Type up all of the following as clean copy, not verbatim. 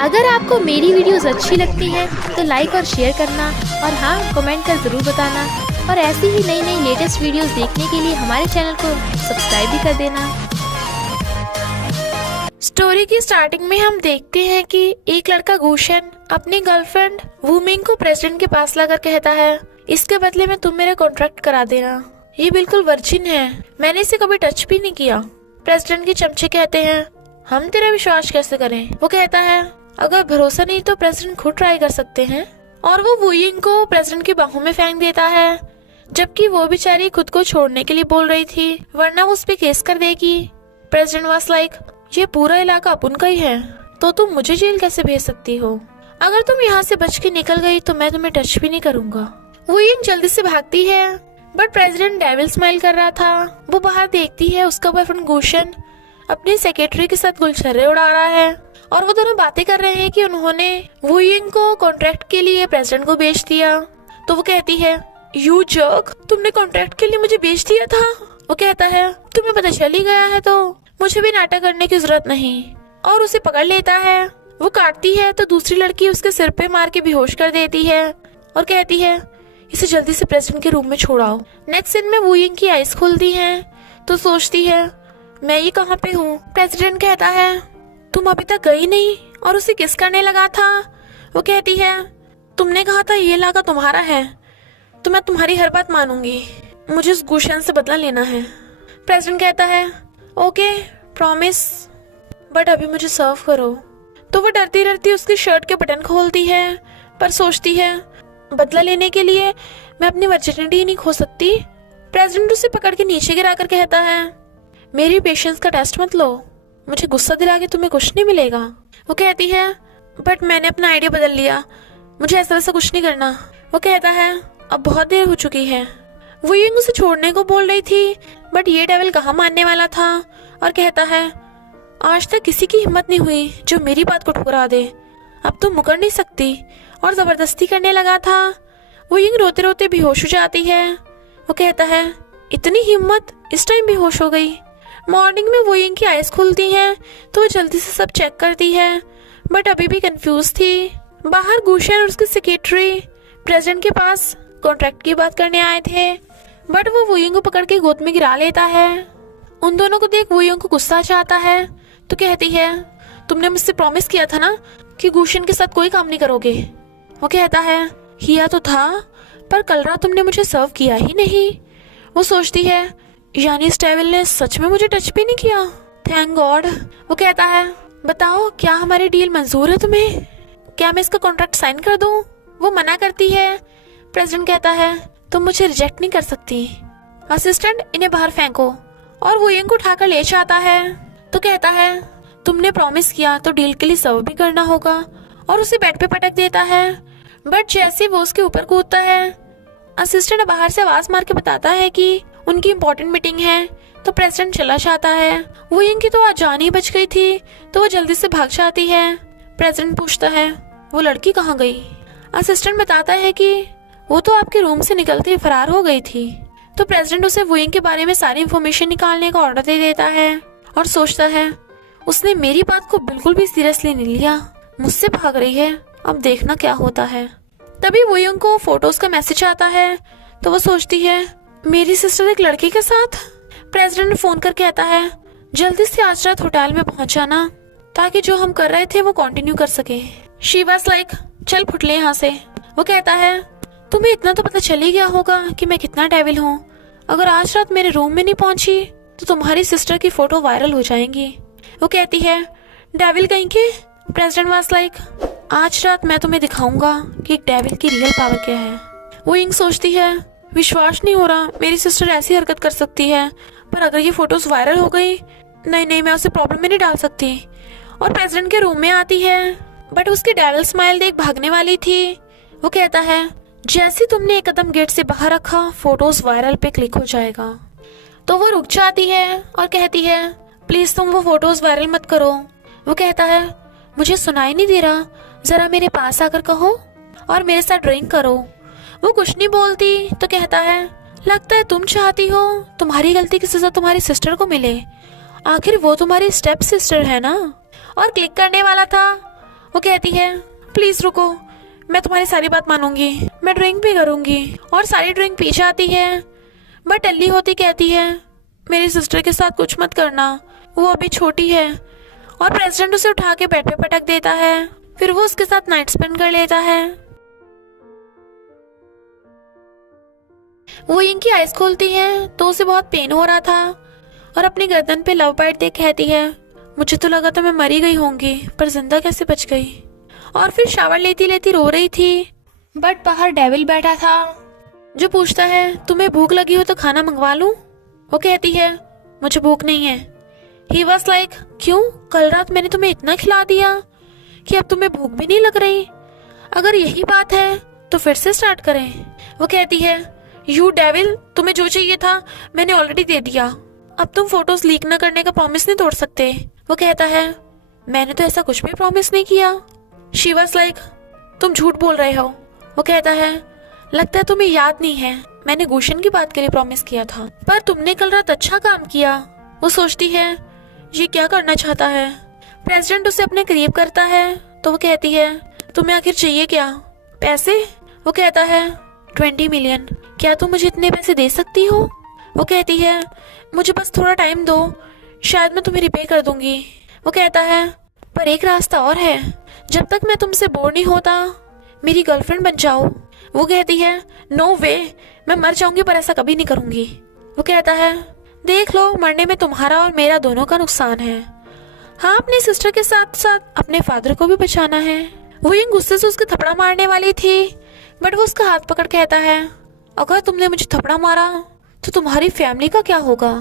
अगर आपको मेरी वीडियोस अच्छी लगती है तो लाइक और शेयर करना, और हाँ, कमेंट कर ज़रूर बताना। और ऐसी ही नई नई लेटेस्ट वीडियोस देखने के लिए हमारे चैनल को सब्सक्राइब भी कर देना। स्टोरी की स्टार्टिंग में हम देखते हैं कि एक लड़का गुशन अपनी गर्लफ्रेंड वूमिंग को प्रेसिडेंट के पास लाकर कहता है, इसके बदले में तुम मेरा कॉन्ट्रैक्ट करा देना। ये बिल्कुल वर्जिन है, मैंने इसे कभी टच भी नहीं किया। प्रेसिडेंट के चमचे कहते हैं, हम तेरा विश्वास कैसे करें। वो कहता है, अगर भरोसा नहीं तो प्रेसिडेंट खुद ट्राई कर सकते हैं। और वो वूइंग को प्रेसिडेंट की बाहों में फेंक देता है, जबकि वो बेचारी खुद को छोड़ने के लिए बोल रही थी, वरना वो उस पे केस कर देगी। प्रेसिडेंट वाज लाइक, ये पूरा इलाका अपन का ही है, तो तुम मुझे जेल कैसे भेज सकती हो। अगर तुम यहाँ से बच के निकल गई तो मैं तुम्हें टच भी नहीं करूंगा। वूइंग जल्दी से भागती है, बट प्रेसिडेंट डेविल स्माइल कर रहा था। वो बाहर देखती है, उसका बॉयफ्रेंड गुशन अपनी सेक्रेटरी के साथ गुलछर्रे उड़ा रहा है, और वो दोनों बातें कर रहे हैं कि उन्होंने वूइंग को कॉन्ट्रैक्ट के लिए प्रेसिडेंट को बेच दिया। तो वो कहती है, यू जर्क, तुमने कॉन्ट्रैक्ट के लिए मुझे बेच दिया था। वो कहता है, तुम्हें पता चल ही गया है तो मुझे भी नाटक करने की जरूरत नहीं। और उसे पकड़ लेता है। वो काटती है तो दूसरी लड़की उसके सिर पे मार के बेहोश कर देती है और कहती है, इसे जल्दी से प्रेसिडेंट के रूम में छोड़ाओ। नेक्स्ट सीन में वूइंग की आइज खुलती हैं तो सोचती है, मैं ये कहाँ पे हूँ। प्रेसिडेंट कहता है, तुम अभी तक गई नहीं, और उसे किस करने लगा था। वो कहती है, तुमने कहा था ये इलाका तुम्हारा है, तो मैं तुम्हारी हर बात मानूंगी। मुझे उस गुशन से बदला लेना है। प्रेसिडेंट कहता है, ओके प्रॉमिस, बट अभी मुझे सर्व करो। तो वो डरती डरती उसकी शर्ट के बटन खोलती है, पर सोचती है, बदला लेने के लिए मैं अपनी वर्जिनिटी नहीं खो सकती। प्रेसिडेंट उसे पकड़ के नीचे गिरा कर कहता है, मेरी पेशेंस का टेस्ट मत लो, मुझे गुस्सा दिला के तुम्हें कुछ नहीं मिलेगा। वो कहती है, बट मैंने अपना आइडिया बदल लिया, मुझे ऐसा वैसा कुछ नहीं करना। वो कहता है, अब बहुत देर हो चुकी है। वूइंग उसे छोड़ने को बोल रही थी, बट ये डेविल कहाँ मानने वाला था, और कहता है, आज तक किसी की हिम्मत नहीं हुई जो मेरी बात को ठुकरा दे, अब तो मुकर नहीं सकती। और जबरदस्ती करने लगा था। वूइंग रोते रोते बेहोश हो जाती है। वो कहता है, इतनी हिम्मत, इस टाइम बेहोश हो गई। मॉर्निंग में वूइंग की आइज खुलती हैं तो वो जल्दी से सब चेक करती है, बट अभी भी कंफ्यूज थी। बाहर गुशन और उसकी सेक्रेटरी प्रेसिडेंट के पास कॉन्ट्रैक्ट की बात करने आए थे, बट वो वूइंग को पकड़ के गोद में गिरा लेता है। उन दोनों को देख वूइंग को गुस्सा आता है तो कहती है, तुमने मुझसे प्रॉमिस किया था ना कि गुशन के साथ कोई काम नहीं करोगे। वो कहता है, किया तो था, पर कल रात तुमने मुझे सर्व किया ही नहीं। वो सोचती है, यानी इस डेविल ने सच में मुझे टच भी नहीं किया, थैंक गॉड। वो कहता है, बताओ क्या हमारी डील मंजूर है तुम्हें, क्या मैं इसका कॉन्ट्रैक्ट साइन कर दूं। वो मना करती है। प्रेसिडेंट कहता है, तुम मुझे रिजेक्ट नहीं कर सकती। असिस्टेंट, इन्हें बाहर फेंको। और वो इनको उठाकर ले जाता है तो कहता है, तुमने प्रॉमिस किया तो डील के लिए सर्व भी करना होगा, और उसे बेड पे पटक देता है। बट जैसे वो उसके ऊपर कूदता है, असिस्टेंट बाहर से आवाज मार के बताता है कि उनकी इम्पोर्टेंट मीटिंग है, तो प्रेसिडेंट चला जाता है। वो इनकी तो आज जान ही बच गई थी, तो वो जल्दी से भाग जाती है। प्रेसिडेंट पूछता है, वो लड़की कहाँ गई। असिस्टेंट बताता है कि वो तो आपके रूम से निकलते ही फरार हो गई थी। तो प्रेसिडेंट उसे वूइंग के बारे में सारी इन्फॉर्मेशन निकालने का ऑर्डर दे देता है, और सोचता है, उसने मेरी बात को बिल्कुल भी सीरियसली नहीं लिया, मुझसे भाग रही है, अब देखना क्या होता है। तभी वूइंग को फोटोज का मैसेज आता है, तो वो सोचती है, मेरी सिस्टर एक लड़के के साथ। प्रेसिडेंट फोन कर कहता है, जल्दी से आज रात होटल में पहुंच जाना, ताकि जो हम कर रहे थे वो कंटिन्यू कर सके। शी वाज लाइक, चल फुटले यहाँ से। वो कहता है, तुम्हें इतना तो पता चल ही गया होगा कि मैं कितना डेविल हूँ, अगर आज रात मेरे रूम में नहीं पहुंची तो तुम्हारी सिस्टर की फोटो वायरल हो जाएंगी। वो कहती है, डेविल कहीं के। प्रेसिडेंट वाज लाइक, आज रात मैं तुम्हें दिखाऊंगा कि एक डेविल की रियल पावर क्या है। वो इंग सोचती है, विश्वास नहीं हो रहा मेरी सिस्टर ऐसी हरकत कर सकती है, पर अगर ये फोटोज वायरल हो गई, नहीं मैं उसे प्रॉब्लम में नहीं डाल सकती। और प्रेसिडेंट के रूम में आती है, बट उसकी डेविल स्माइल देख भागने वाली थी। वो कहता है, जैसे तुमने एक कदम गेट से बाहर रखा, फोटोज वायरल पे क्लिक हो जाएगा। तो वो रुक जाती है और कहती है, प्लीज तुम वो फोटोज वायरल मत करो। वो कहता है, मुझे सुनाई नहीं दे रहा, जरा मेरे पास आकर कहो और मेरे साथ ड्रिंक करो। वो कुछ नहीं बोलती तो कहता है, लगता है तुम चाहती हो तुम्हारी गलती की सजा तुम्हारी सिस्टर को मिले, आखिर वो तुम्हारी स्टेप सिस्टर है ना। और क्लिक करने वाला था वो कहती है प्लीज रुको, मैं तुम्हारी सारी बात मानूंगी, मैं ड्रिंक भी करूंगी। और सारी ड्रिंक पी जाती है, बट अल्ली होती कहती है मेरी सिस्टर के साथ कुछ मत करना, वो अभी छोटी है। और प्रेसिडेंट उसे उठा के बेड पे पटक देता है। फिर वो उसके साथ नाइट स्पेंड कर लेता है। वो इनकी आइज खोलती है तो उसे बहुत पेन हो रहा था और अपनी गर्दन पे लव बाइट देख कहती है मुझे तो लगा था मैं मरी गई होंगी, पर जिंदा कैसे बच गई। और फिर शावर लेती लेती रो रही थी, बट बाहर डेविल बैठा था जो पूछता है तुम्हें भूख लगी हो तो खाना मंगवा लूं। वो कहती है मुझे भूख नहीं है। ही वॉज लाइक क्यों, कल रात मैंने तुम्हें इतना खिला दिया कि अब तुम्हें भूख भी नहीं लग रही। अगर यही बात है तो फिर से स्टार्ट करें। वो कहती है यू डेविल, तुम्हें जो चाहिए था मैंने ऑलरेडी दे दिया, अब तुम फोटोज लीक न करने का प्रॉमिस नहीं तोड़ सकते। वो कहता है मैंने तो ऐसा कुछ भी प्रॉमिस नहीं किया। शी वाज लाइक तुम झूठ बोल रहे हो। वो कहता है लगता है तुम्हें याद नहीं है, मैंने गुशन की बात के लिए प्रॉमिस किया था, पर तुमने कल रात अच्छा काम किया। वो सोचती है ये क्या करना चाहता है। प्रेसिडेंट उसे अपने करीब करता है तो वो कहती है तुम्हें आखिर चाहिए क्या, पैसे। वो कहता है 20 मिलियन, क्या तुम मुझे इतने पैसे दे सकती हो। वो कहती है मुझे बस थोड़ा टाइम दो, शायद मैं तुम्हें रिपे कर दूंगी। वो कहता है पर एक रास्ता और है, जब तक मैं तुमसे बोर नहीं होता मेरी गर्लफ्रेंड बन जाओ। वो कहती है नो वे, मैं मर जाऊंगी पर ऐसा कभी नहीं करूंगी। वो कहता है देख लो, मरने में तुम्हारा और मेरा दोनों का नुकसान है। हाँ, अपनी सिस्टर के साथ साथ अपने फादर को भी बचाना है। वो यूं गुस्से से उसके थपड़ा मारने वाली थी, बट वो उसका हाथ पकड़ कहता है अगर तुमने मुझे थपड़ा मारा तो तुम्हारी फैमिली का क्या होगा।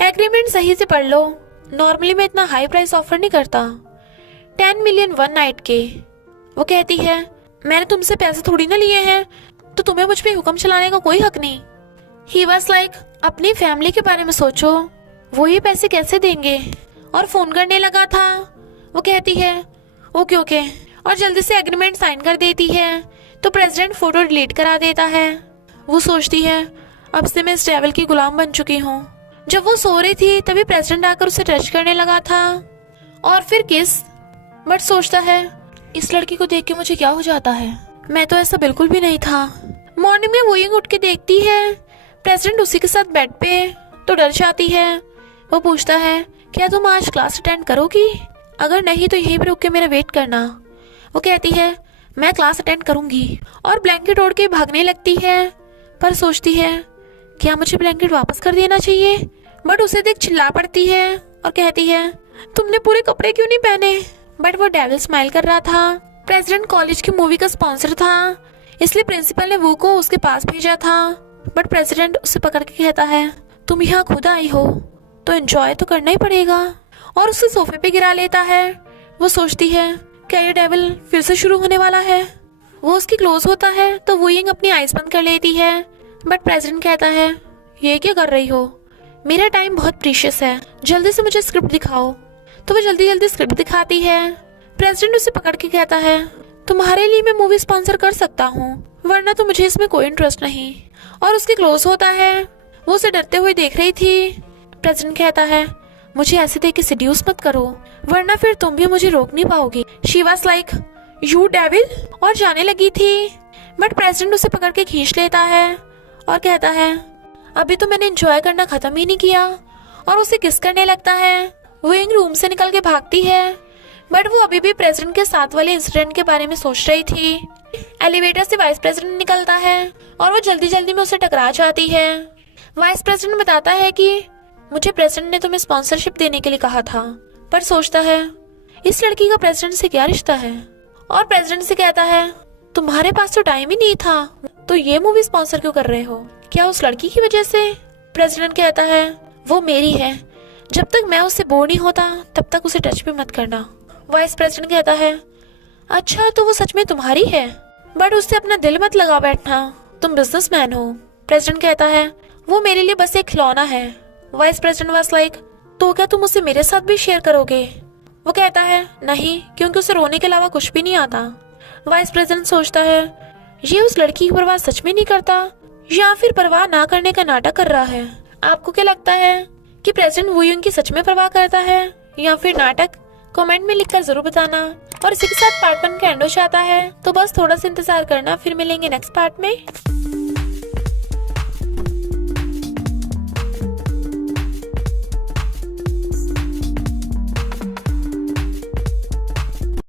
एग्रीमेंट सही से पढ़ लो, नॉर्मली मैं इतना हाई प्राइस ऑफर नहीं करता, 10 मिलियन वन नाइट के। वो कहती है मैंने तुमसे पैसे थोड़ी ना लिए हैं, तो तुम्हें मुझ पे हुक्म चलाने का कोई हक नहीं। ही वाज लाइक अपनी फैमिली के बारे में सोचो, वो ये पैसे कैसे देंगे। और फोन करने लगा था। वो कहती है ओके ओके, और जल्दी से एग्रीमेंट साइन कर देती है तो प्रेसिडेंट फोटो डिलीट करा देता है। वो सोचती है अब से मैं इस डेविल की गुलाम बन चुकी हूँ। जब वो सो रही थी तभी प्रेसिडेंट आकर उसे टच करने लगा था और फिर किस, बट सोचता है इस लड़की को देख के मुझे क्या हो जाता है, मैं तो ऐसा बिल्कुल भी नहीं था। मॉर्निंग में वो उठ के देखती है प्रेसिडेंट उसी के साथ बेड पे, तो डर जाती है। वो पूछता है क्या तुम आज क्लास अटेंड करोगी, अगर नहीं तो यहीं पर रुक के मेरा वेट करना। वो कहती है मैं क्लास अटेंड करूंगी और ब्लैंकेट ओढ़ के भागने लगती है, पर सोचती है क्या मुझे ब्लैंकेट वापस कर देना चाहिए, बट उसे देख चिल्ला पड़ती है और कहती है तुमने पूरे कपड़े क्यों नहीं पहने। बट वो डेविल स्माइल कर रहा था। प्रेसिडेंट कॉलेज की मूवी का स्पॉन्सर था, इसलिए प्रिंसिपल ने वो को उसके पास भेजा था। बट प्रेसिडेंट उसे पकड़ के कहता है तुम यहाँ खुद आई हो तो एंजॉय तो करना ही पड़ेगा, और उसे सोफे पे गिरा लेता है। वो सोचती है क्या ये डेविल फिर से शुरू होने वाला है। वो उसकी क्लोज होता है तो वो यंग अपनी आइज बंद कर लेती है, बट प्रेसिडेंट कहता है ये क्या कर रही हो, मेरा टाइम बहुत प्रीशियस है, जल्दी से मुझे स्क्रिप्ट दिखाओ। तो वो जल्दी जल्दी स्क्रिप्ट दिखाती है। प्रेसिडेंट उसे पकड़ के कहता है तुम्हारे लिए मैं मूवी स्पॉन्सर कर सकता हूँ, वरना तो मुझे इसमें कोई इंटरेस्ट नहीं। और उसके क्लोज होता है। वो उसे डरते हुए देख रही थी। प्रेसिडेंट कहता है मुझे ऐसे देख के सिड्यूस मत करो, वरना फिर तुम भी मुझे रोक नहीं पाओगी। She was like you devil, और जाने लगी थी, बट प्रेसिडेंट उसे पकड़ के खींच लेता है और कहता है अभी तो मैंने एंजॉय करना खत्म ही नहीं किया, और उसे किस करने लगता है। वो इन रूम से निकल के भागती है, बट वो अभी भी प्रेसिडेंट के साथ वाले इंसिडेंट के बारे में सोच रही थी। एलिवेटर से वाइस प्रेसिडेंट निकलता है और वो जल्दी जल्दी में उसे टकरा जाती है। वाइस प्रेसिडेंट बताता है कि मुझे प्रेसिडेंट ने तुम्हें स्पॉन्सरशिप देने के लिए कहा था, पर सोचता है इस लड़की का प्रेसिडेंट से क्या रिश्ता है। और प्रेसिडेंट से कहता है तुम्हारे पास तो टाइम ही नहीं था, तो ये मूवी स्पॉन्सर क्यों कर रहे हो, क्या उस लड़की की वजह से। प्रेसिडेंट कहता है वो मेरी है, जब तक मैं उससे बोर नहीं होता तब तक उसे टच भी मत करना। वाइस प्रेसिडेंट कहता है अच्छा तो वो सच में तुम्हारी है, बट उससे अपना दिल मत लगा बैठना, तुम बिजनेसमैन हो। प्रेसिडेंट कहता है वो मेरे लिए बस एक खिलौना है। वाइस प्रेसिडेंट वाज लाइक तो क्या तुम उसे मेरे साथ भी शेयर करोगे। वो कहता है नहीं, क्योंकि उसे रोने के अलावा कुछ भी नहीं आता। वाइस प्रेसिडेंट सोचता है ये उस लड़की की परवाह सच में नहीं करता, या फिर परवाह ना करने का नाटक कर रहा है। आपको क्या लगता है कि प्रेसिडेंट वुयुंग की सच में परवाह करता है या फिर नाटक? कमेंट में लिखकर जरूर बताना। और इसी के साथ पार्ट 1 का एंड हो जाता है, तो बस थोड़ा सा इंतजार करना, फिर मिलेंगे नेक्स्ट पार्ट में।